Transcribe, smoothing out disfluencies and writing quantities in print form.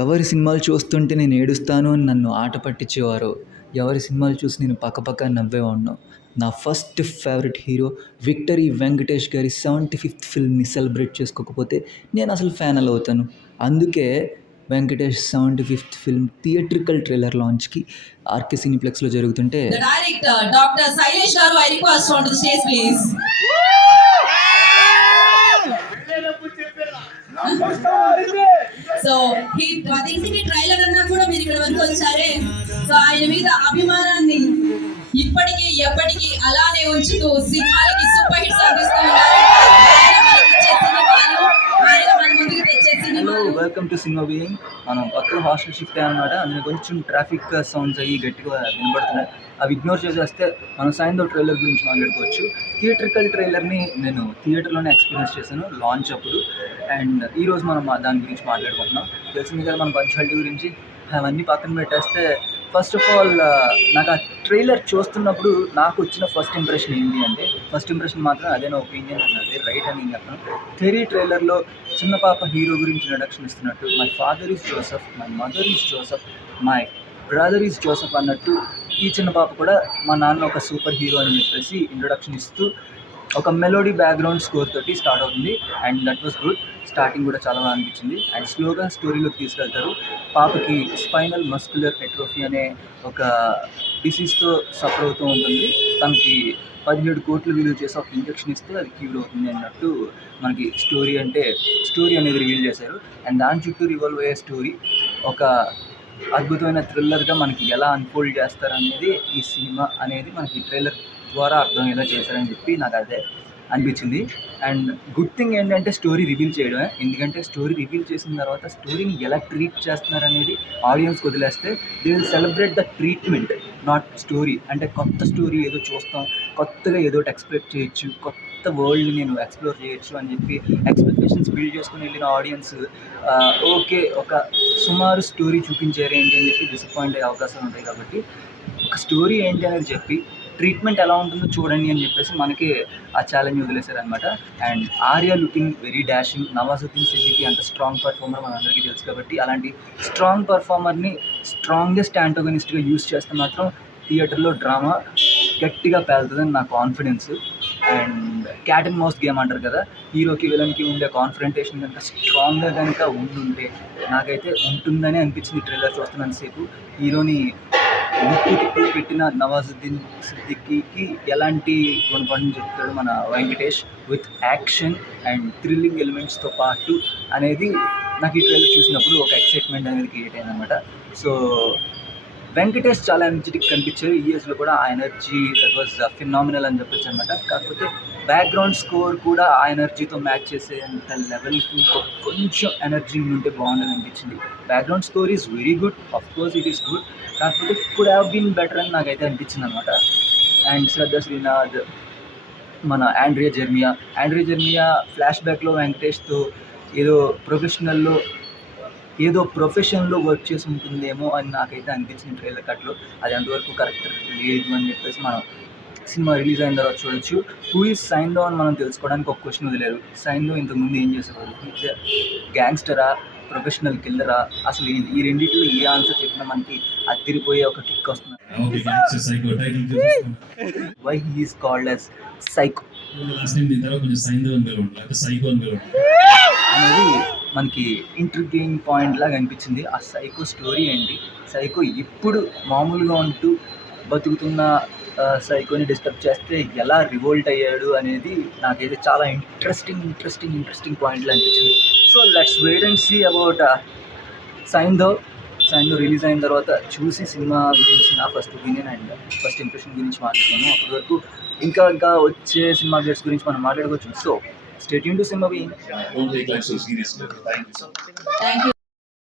ఎవరి సినిమాలు చూస్తుంటే నేను ఏడుస్తాను అని నన్ను ఆట పట్టించేవారో, ఎవరి సినిమాలు చూసి నేను పక్కపక్క నవ్వేవాడినో, నా first favourite hero victory Venkatesh గారి 75th ఫిల్మ్ని సెలబ్రేట్ చేసుకోకపోతే నేను అసలు ఫ్యాన్ ఎలా అవుతాను. అందుకే Venkatesh 75th film theatrical trailer లాంచ్కి ఆర్కే సినిప్లెక్స్లో జరుగుతుంటే The director, Dr. Sailesh Garu, I request onto the stage, please. So ఈ 10కి ట్రైలర్ అన్నా కూడా మీరు ఇక్కడ వరకు వచ్చారే. సో ఆయన మీద అభిమానాన్ని ఇప్పటికీ ఎప్పటికీ అలానే ఉంచుతూ సినిమాలకి సూపర్ హిట్స్ అందిస్తూ ఉన్నారు. ఆయన మన ముందుకు తెచ్చే సినిమాలు. Welcome to cinema being. మనం కొత్తగా హాస్టల్ షిఫ్ట్ అయ్యామన్నమాట. అందులో కొంచెం ట్రాఫిక్ సౌండ్స్ అయ్యి గట్టిగా వినబడుతున్నాయి. అవి ఇగ్నోర్ చేసేస్తే మనం సాయంత్రం ట్రైలర్ గురించి మాట్లాడుకోవచ్చు. థియేట్రికల్ ట్రైలర్ని నేను థియేటర్లోనే ఎక్స్పీరియన్స్ చేశాను లాంచ్ అప్పుడు. అండ్ ఈరోజు మనం దాని గురించి మాట్లాడుకుంటున్నాం. తెలిసింది కదా మన పంచాలిటీ గురించి. అవన్నీ పక్కన పెట్టేస్తే ఫస్ట్ ఆఫ్ ఆల్ నాకు ఆ ట్రైలర్ చూస్తున్నప్పుడు నాకు వచ్చిన ఫస్ట్ ఇంప్రెషన్ ఏంటి అంటే, ఫస్ట్ ఇంప్రెషన్ మాత్రం అదే నా ఒపీనియన్ అన్నది రైట్ అని నేను చెప్తాను. థెరీ ట్రైలర్లో చిన్న పాప హీరో గురించి ఇంట్రడక్షన్ ఇస్తున్నట్టు, my father is Joseph, my mother is Joseph, my brother is Joseph అన్నట్టు ఈ చిన్న పాప కూడా మా నాన్న ఒక సూపర్ హీరో అని చెప్పేసి ఇంట్రొడక్షన్ ఇస్తూ ఒక మెలోడీ బ్యాక్గ్రౌండ్ స్కోర్ తోటి స్టార్ట్ అవుతుంది. And that was good. Starting కూడా చాలా బాగా అనిపించింది. అండ్ స్లోగా స్టోరీలోకి తీసుకెళ్తారు. పాపకి స్పైనల్ మస్కులర్ ఎట్రోఫీ అనే ఒక డిసీజ్తో సఫర్ అవుతూ ఉంటుంది. తనకి 17 కోట్లు విలువ చేసి ఒక ఇంజెక్షన్ ఇస్తే అది క్యూర్ అవుతుంది అన్నట్టు మనకి స్టోరీ అనేది రివీల్ చేశారు. అండ్ దాని చుట్టూ రివాల్వ్ అయ్యే స్టోరీ ఒక అద్భుతమైన థ్రిల్లర్గా మనకి ఎలా అన్ఫోల్డ్ చేస్తారనేది ఈ సినిమా అనేది మనకి ట్రైలర్ ద్వారా అర్థమయ్యేలా చేశారని చెప్పి నాకు అదే అనిపించింది. అండ్ గుడ్ థింగ్ ఏంటంటే స్టోరీ రివీల్ చేయడమే. ఎందుకంటే స్టోరీ రివీల్ చేసిన తర్వాత స్టోరీని ఎలా ట్రీట్ చేస్తున్నారనేది ఆడియన్స్కి వదిలేస్తే they will celebrate the treatment, not story. అంటే కొత్త స్టోరీ ఏదో చూస్తాం, కొత్తగా ఏదో ఎక్స్పెక్ట్ చేయొచ్చు, కొత్త వరల్డ్ని నేను ఎక్స్ప్లోర్ చేయొచ్చు అని చెప్పి ఎక్స్పెక్టేషన్స్ బిల్డ్ చేసుకుని వెళ్ళిన ఆడియన్స్ ఓకే ఒక సుమారు స్టోరీ చూపించారు ఏంటి అని చెప్పి డిసప్పాయింట్ అయ్యే అవకాశాలు ఉంటాయి. కాబట్టి ఒక స్టోరీ ఏంటి అనేది చెప్పి ట్రీట్మెంట్ ఎలా ఉంటుందో చూడండి అని చెప్పేసి మనకి ఆ ఛాలెంజ్ వదిలేశారనమాట. And Arya looking very dashing. Nawazuddin Siddiqui అంత స్ట్రాంగ్ పర్ఫార్మర్ మనందరికీ తెలుసు. కాబట్టి అలాంటి స్ట్రాంగ్ పర్ఫార్మర్ని స్ట్రాంగెస్ట్ యాంటోగనిస్ట్గా యూజ్ చేస్తే మాత్రం థియేటర్లో డ్రామా గట్టిగా పేలుతుందని నా confidence. And cat and mouse game అంటారు కదా, హీరోకి విలన్కి ఉండే కాన్ఫ్రంటేషన్ కనుక స్ట్రాంగ్గా కనుక ఉండుంటే నాకైతే ఉంటుందని అనిపించింది ట్రైలర్ చూస్తున్నంతసేపు. హీరోని ముక్కు తిప్పులు పెట్టిన నవాజుద్దీన్ సిద్దికీకి ఎలాంటి గుణపాఠం చెప్తాడు మన Venkatesh with action and thrilling ఎలిమెంట్స్తో పాటు అనేది నాకు ఈ ట్రైలర్ చూసినప్పుడు ఒక ఎక్సైట్మెంట్ అనేది క్రియేట్ అయిందనమాట. సో వెంకటేష్ చాలా ఎనర్జెటిక్ కనిపించారు. ఈ ఏజ్లో కూడా ఆ ఎనర్జీ దట్ వాజ్ ఫినామినల్ అని చెప్పొచ్చు అనమాట. కాకపోతే బ్యాక్గ్రౌండ్ స్కోర్ కూడా ఆ ఎనర్జీతో మ్యాచ్ చేసేంత లెవెల్కి కొంచెం ఎనర్జీ ఉంటే బాగుండని అనిపించింది. Background score is very good, of course it is good, కాకపోతే కుడ్ హ్యావ్ బీన్ బెటర్ అని నాకైతే అనిపించింది అనమాట. అండ్ శ్రద్ధ శ్రీనాథ్, మన ఆండ్రియా జెర్మియా ఫ్లాష్ బ్యాక్లో వెంకటేష్తో ఏదో ప్రొఫెషన్లో వర్క్ చేసి ఉంటుందేమో అని నాకైతే అనిపించింది ట్రైలర్ కట్లో. అది అంతవరకు కరెక్ట్ లేదు అని చెప్పేసి మనం సినిమా రిలీజ్ అయిన తర్వాత చూడొచ్చు. హూ ఈజ్ సైందో అని మనం తెలుసుకోవడానికి ఒక క్వశ్చన్ వదిలేరు. సైందో ఇంతకుముందు ఏం చేసేవారు, గ్యాంగ్స్టరా, ప్రొఫెషనల్ కిల్లరా, అసలు ఈ రెండింటిలో ఏ ఆన్సర్ చెప్పినా మనకి అదిరిపోయే ఒక కిక్ వస్తుంది. Why he is called as psycho అనేది మనకి ఇంట్రిగింగ్ పాయింట్ లాగా అనిపించింది. ఆ సైకో స్టోరీ ఏంటి, సైకో ఇప్పుడు మామూలుగా ఉంటూ బతుకుతున్న సైకోని డిస్టర్బ్ చేస్తే ఎలా రివోల్ట్ అయ్యాడు అనేది నాకైతే చాలా ఇంట్రెస్టింగ్ పాయింట్లు అనిపించింది. So let's wait and see about Saindhav release అయిన తర్వాత చూసి సినిమా గురించి నా first opinion and first impression గురించి మాట్లాడుతున్నాను. అప్పటి వరకు ఇంకా వచ్చే సినిమా అప్డేట్స్ గురించి మనం మాట్లాడుకోవచ్చు. So stay tune to cinema being. Thank you